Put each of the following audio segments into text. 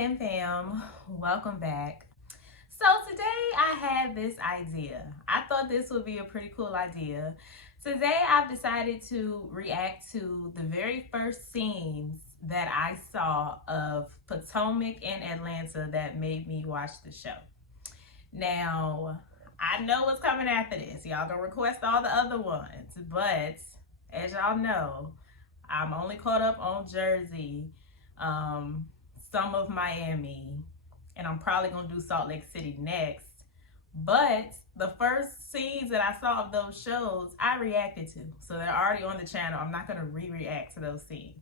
Lynn fam, welcome back. So today I had this idea. I thought this would be a pretty cool idea. Today I've decided to react to the very first scenes that I saw of Potomac and Atlanta that made me watch the show. Now, I know what's coming after this. Y'all gonna request all the other ones, but as y'all know, I'm only caught up on Jersey, um, some of Miami, and I'm probably gonna do Salt Lake City next. But the first scenes that I saw of those shows, I reacted to. So they're already on the channel. I'm not gonna re-react to those scenes.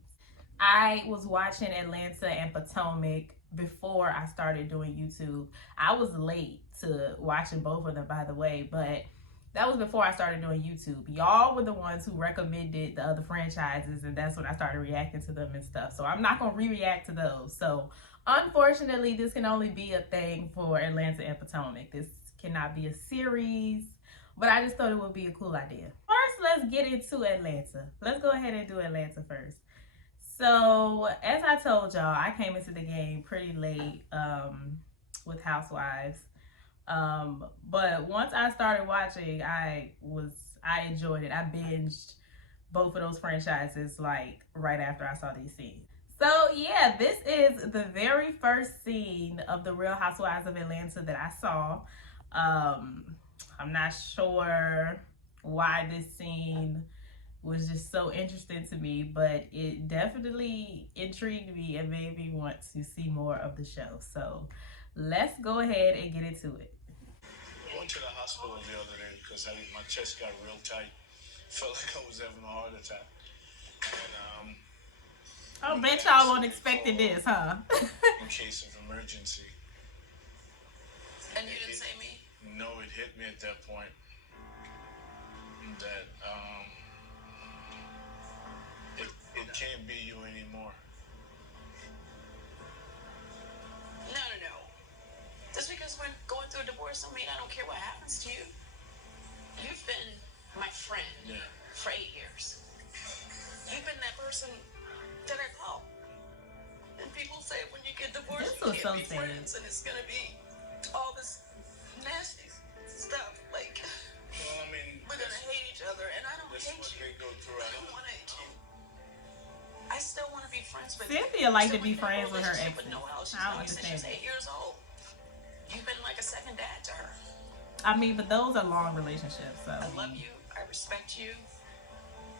I was watching Atlanta and Potomac before I started doing YouTube. I was late to watching both of them, by the way, but that was before I started doing YouTube. Y'all were the ones who recommended the other franchises, and that's when I started reacting to them and stuff. So I'm not gonna re-react to those. So unfortunately, this can only be a thing for Atlanta and Potomac. This cannot be a series, but I just thought it would be a cool idea. First, let's get into Atlanta. Let's go ahead and do Atlanta first. So, as I told y'all, I came into the game pretty late with Housewives. But once I started watching, I enjoyed it. I binged both of those franchises like right after I saw these scenes. So yeah, this is the very first scene of the Real Housewives of Atlanta that I saw. I'm not sure why this scene was just so interesting to me, but it definitely intrigued me and made me want to see more of the show. So let's go ahead and get into it. I went to the hospital the other day because my chest got real tight. Felt like I was having a heart attack. And I bet y'all weren't expecting this, huh? in case of emergency. And you didn't say me? No, it hit me at that point that it can't be you anymore. No. Just because we're going through a divorce don't mean I don't care what happens to you. You've been my friend for 8 years. You've been that person that I call. And people say when you get divorced, you can't be friends, and it's gonna be all this nasty stuff. Like, Well, I mean, we're gonna hate each other, and I don't that's hate what you. they go through. I don't want to hate you. I still want to be friends with Cynthia liked to be friends with her exes. With Noelle. She's I don't known you since she was understand. 8 years old. You've been like a second dad to her. I mean, but those are long relationships. So I love you. I respect you.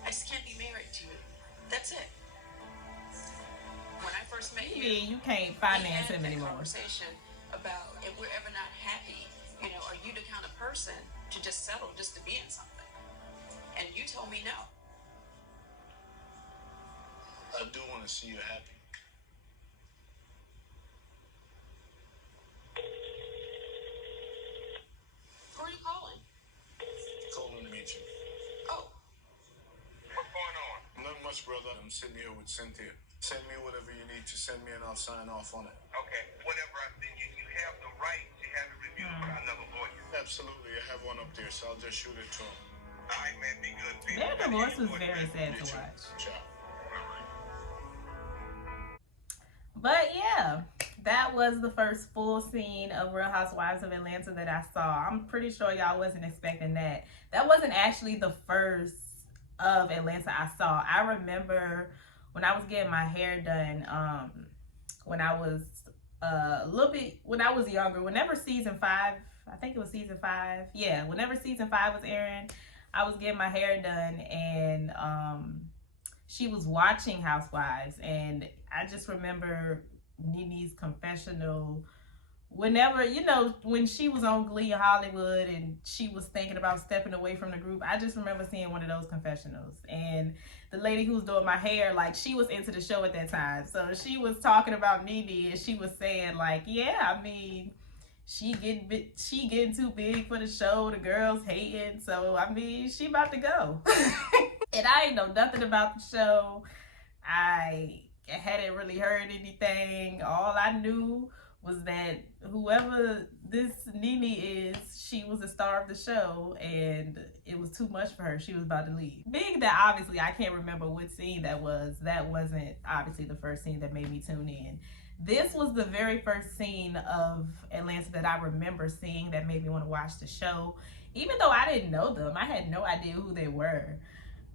I just can't be married to you. That's it. When I first met you can't finance him anymore. Conversation about if we're ever not happy, are you the kind of person to just settle just to be in something? And you told me no. I do want to see you happy. Who are you calling? Calling to meet you. Oh. What's going on? Not much, brother. I'm sitting here with Cynthia. Send me whatever you need to send me, and I'll sign off on it. Okay, whatever I send you, you have the right to have it reviewed by another lawyer. Absolutely, I have one up there, so I'll just shoot it to him. All right, man, be good. Their divorce was very sad to watch. Ciao. But yeah, that was the first full scene of Real Housewives of Atlanta that I saw. I'm pretty sure y'all wasn't expecting that. That wasn't actually the first of Atlanta I saw. I remember when I was getting my hair done, when I was when I was younger, whenever season 5, I think it was season 5. Yeah, whenever season 5 was airing, I was getting my hair done, and she was watching Housewives, and I just remember Nene's confessional. Whenever, when she was on Glee in Hollywood and she was thinking about stepping away from the group, I just remember seeing one of those confessionals. And the lady who was doing my hair, like, she was into the show at that time. So she was talking about Nene, and she was saying, like, yeah, I mean, she getting too big for the show. The girls hating. So, I mean, she about to go. And I ain't know nothing about the show. I hadn't really heard anything. All I knew was that whoever this Nene is, she was the star of the show, and it was too much for her. She was about to leave. Being that obviously I can't remember what scene that wasn't obviously the first scene that made me tune in. This was the very first scene of Atlanta that I remember seeing that made me want to watch the show. Even though I didn't know them, I had no idea who they were.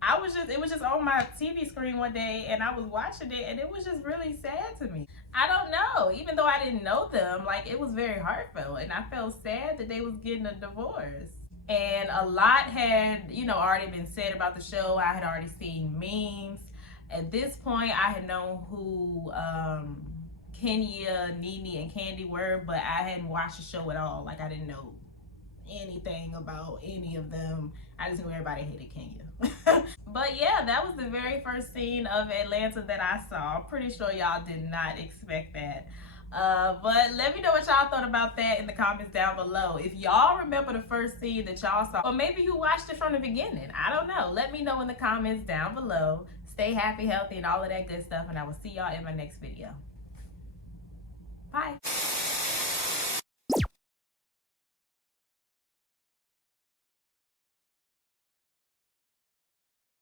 It was just on my TV screen one day and I was watching it and it was just really sad to me. I don't know, even though I didn't know them, like it was very heartfelt and I felt sad that they was getting a divorce. And a lot had, already been said about the show. I had already seen memes. At this point, I had known who Kenya, Nene, and Candy were, but I hadn't watched the show at all. Like, I didn't know anything about any of them. I just knew everybody hated Kenya. But yeah, that was the very first scene of Atlanta that I saw. I'm pretty sure y'all did not expect that. But let me know what y'all thought about that in the comments down below. If y'all remember the first scene that y'all saw, or maybe you watched it from the beginning. I don't know. Let me know in the comments down below. Stay happy, healthy, and all of that good stuff, and I will see y'all in my next video. Bye.